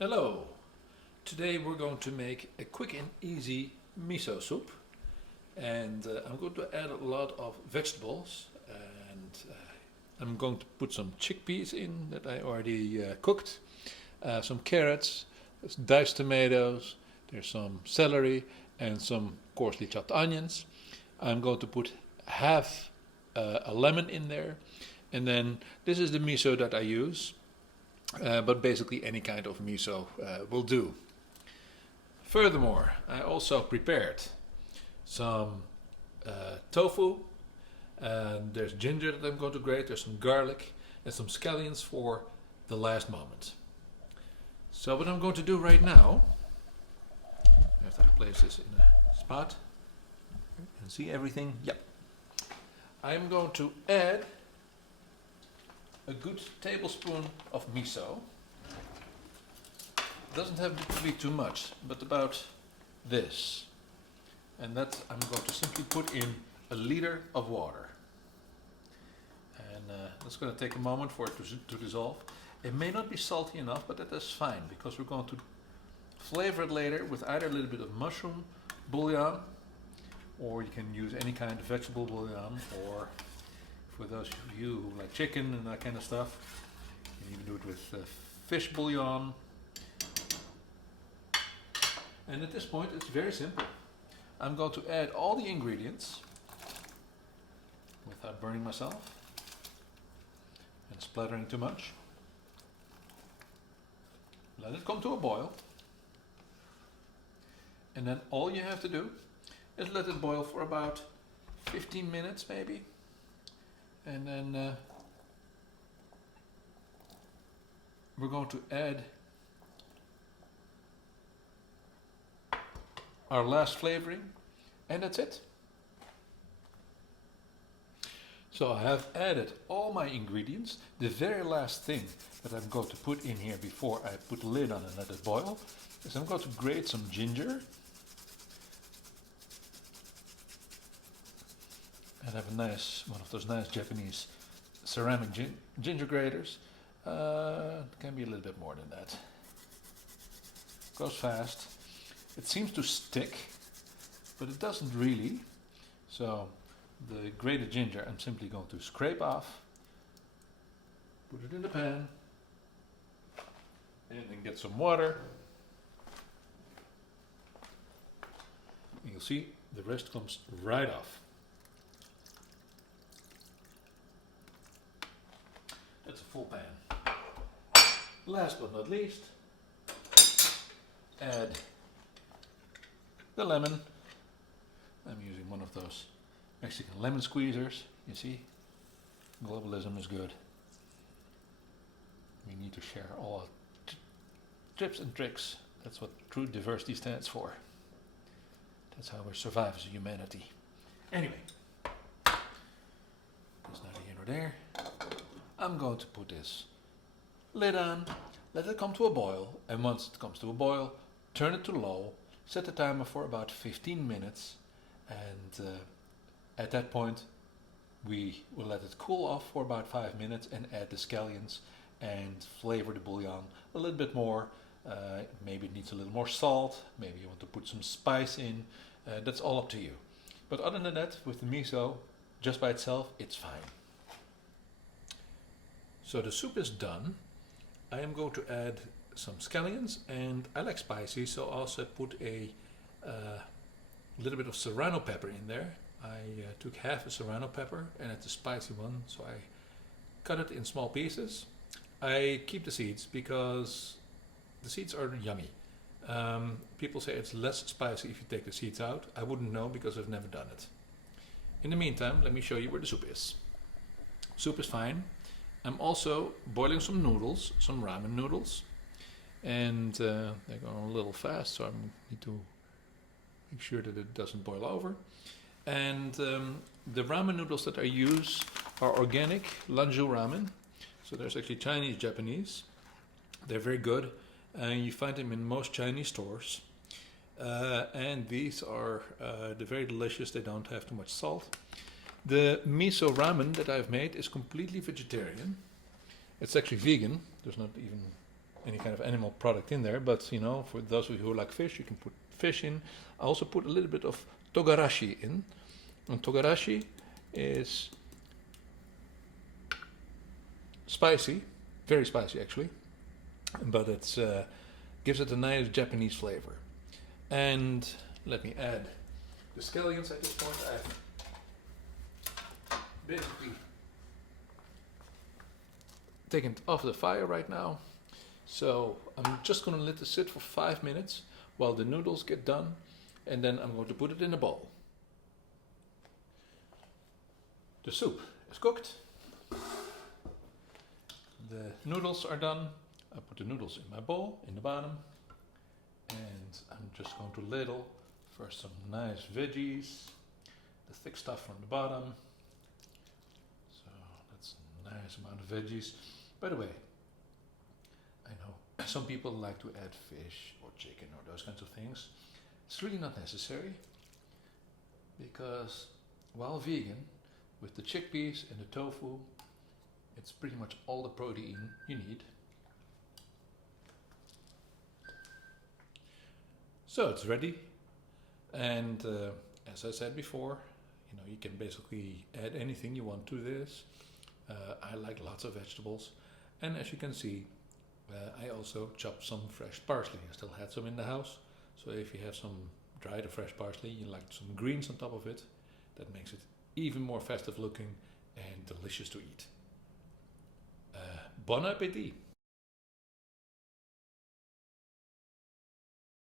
Hello! Today we're going to make a quick and easy miso soup, and I'm going to add a lot of vegetables, and I'm going to put some chickpeas in that I already cooked, some carrots, there's diced tomatoes, there's some celery and some coarsely chopped onions. I'm going to put half a lemon in there, and then this is the miso that I use. But basically any kind of miso will do. Furthermore, I also prepared some tofu, and there's ginger that I'm going to grate, there's some garlic and some scallions for the last moment. So what I'm going to do right now, I have to place this in a spot and see everything. Yep. I'm going to add a good tablespoon of miso. Doesn't have to be too much, but about this. And that I'm going to simply put in a liter of water. And that's going to take a moment for it to dissolve. It may not be salty enough, but that is fine, because we're going to flavor it later with either a little bit of mushroom bouillon, or you can use any kind of vegetable bouillon, or for those of you who like chicken and that kind of stuff, you can even do it with fish bouillon. And at this point it's very simple. I'm going to add all the ingredients without burning myself and splattering too much. Let it come to a boil. And then all you have to do is let it boil for about 15 minutes maybe. And then we're going to add our last flavoring, and that's it. So I have added all my ingredients. The very last thing that I'm going to put in here before I put the lid on and let it boil is I'm going to grate some ginger. And have a nice, one of those nice Japanese ceramic ginger graters. Can be a little bit more than that. Goes fast. It seems to stick, but it doesn't really. So the grated ginger I'm simply going to scrape off, put it in the pan, and then get some water. And you'll see the rest comes right off. That's a full pan. Last but not least, add the lemon. I'm using one of those Mexican lemon squeezers. You see, globalism is good. We need to share all our tips and tricks. That's what true diversity stands for. That's how we survive as a humanity. Anyway, there's neither here nor there. I'm going to put this lid on, let it come to a boil, and once it comes to a boil, turn it to low, set the timer for about 15 minutes, and at that point we will let it cool off for about 5 minutes and add the scallions and flavor the bouillon a little bit more. Maybe it needs a little more salt, maybe you want to put some spice in, that's all up to you. But other than that, with the miso, just by itself, it's fine. So the soup is done. I am going to add some scallions, and I like spicy, so I also put a little bit of serrano pepper in there. I took half a serrano pepper, and it's a spicy one, so I cut it in small pieces. I keep the seeds because the seeds are yummy. People say it's less spicy if you take the seeds out. I wouldn't know because I've never done it. In the meantime, let me show you where the soup is. Soup is fine. I'm also boiling some noodles, some ramen noodles, and they're going a little fast, so I need to make sure that it doesn't boil over. And the ramen noodles that I use are organic Lanzhou ramen, so there's actually Chinese, Japanese. They're very good, and you find them in most Chinese stores. And these are they're very delicious. They don't have too much salt. The miso ramen that I've made is completely vegetarian. It's actually vegan. There's not even any kind of animal product in there, but you know, for those of you who like fish, you can put fish in. I also put a little bit of togarashi in, and togarashi is spicy, very spicy actually, but it's gives it a nice Japanese flavor. And let me add the scallions at this point. I've basically taken it off the fire right now. So I'm just going to let this sit for 5 minutes while the noodles get done, and then I'm going to put it in a bowl. The soup is cooked. The noodles are done. I put the noodles in my bowl in the bottom, and I'm just going to ladle first some nice veggies, the thick stuff from the bottom. So that's a nice amount of veggies. By the way, I know some people like to add fish or chicken or those kinds of things. It's really not necessary, because while vegan, with the chickpeas and the tofu, it's pretty much all the protein you need. So it's ready, and as I said before, you know, you can basically add anything you want to this. I like lots of vegetables, and as you can see, I also chopped some fresh parsley. I still had some in the house, so if you have some dried or fresh parsley, you like some greens on top of it, that makes it even more festive looking and delicious to eat. Bon appetit!